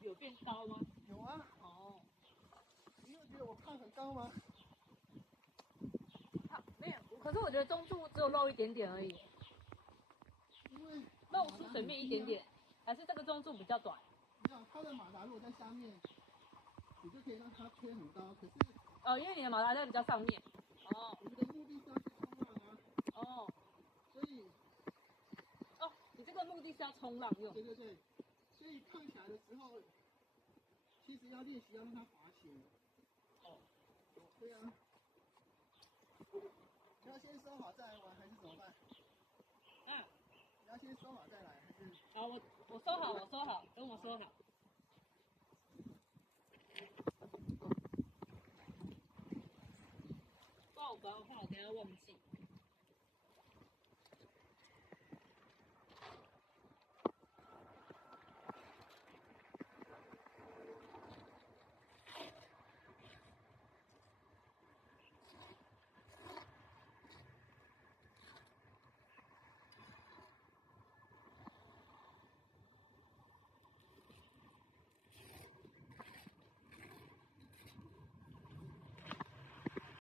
有变高吗？有啊。哦，你有觉得我胖很高吗？没有，可是我觉得中柱只有露一点点而已，因为露出水面一点点，还是这个中柱比较短？你看它的马达如果在下面，你就可以让它推很高。可是哦，因为你的马达在比较上面。哦，我们的目的是要去冲浪啊。哦，所以哦，你这个目的是要冲浪用。对对对，所以胖起来的时候，其实要练习要让它滑行。哦，对啊。你要先收好再来玩还是怎么办？啊，你要先收好再来还是？好，我收好，等我收好。不然我等下忘记。